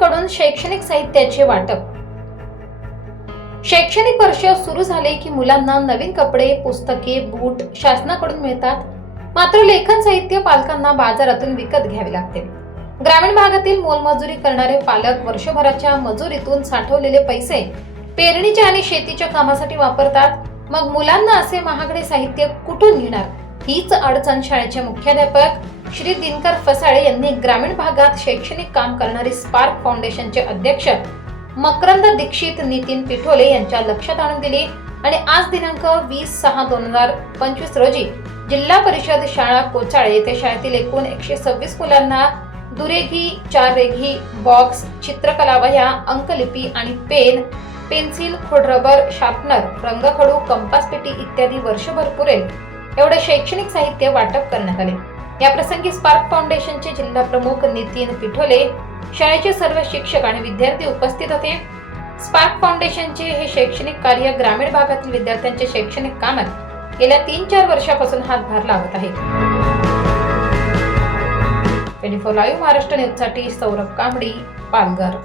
Foundation शैक्षणिक साहित्याचे वाटप. शैक्षणिक वर्ष सुरू झाले की मुलांना नवीन कपडे पुस्तके बूट शासनाकडून मिळतात. मात्र लेखन साहित्य पालकांना बाजारातून विकत घ्यावे लागते. ग्रामीण भागातील मोलमजुरी करणारे पालक वर्षभराच्या मजुरीतून साठवलेले पैसे पेरणीच्या आणि शेतीच्या कामासाठी वापरतात. मग मुलांना असे महागडे साहित्य कुठून घेणार? हीच अडचण शाळेचे मुख्याध्यापक श्री दिनकर फसाळे यांनी ग्रामीण भागात शैक्षणिक काम करणारे स्पार्क फाउंडेशनचे अध्यक्ष मकरंद दीक्षित नितीन पिठोले यांच्या लक्षात आणून दिली. आणि आज दिनांक वीस सहा दोन हजार पंचवीस रोजी जिल्हा परिषद शाळा कोचाळे येथे शाळेतील एकूण एकशे सव्वीस मुलांना दुरेघी चार रेघी बॉक्स चित्रकला वह्या अंकलिपी आणि पेन पेन्सिल खोडरबर शार्पनर रंगखडू कंपास पेटी इत्यादी वर्षभर पुरेल. एवढे शैक्षणिक साहित्य वाटप करण्यात आले. याप्रसंगी स्पार्क फाउंडेशनचे जिल्हा प्रमुख नितीन पिठोले शाळेचे सर्व शिक्षक आणि विद्यार्थी उपस्थित होते. स्पार्क फाउंडेशनचे हे शैक्षणिक कार्य ग्रामीण भागातील विद्यार्थ्यांच्या शैक्षणिक कामात गेल्या तीन चार वर्षापासून हातभार लावत आहे ट्वेंटी फोर लाईव्ह महाराष्ट्र न्यूजसाठी सौरभ कांबडी पालघर.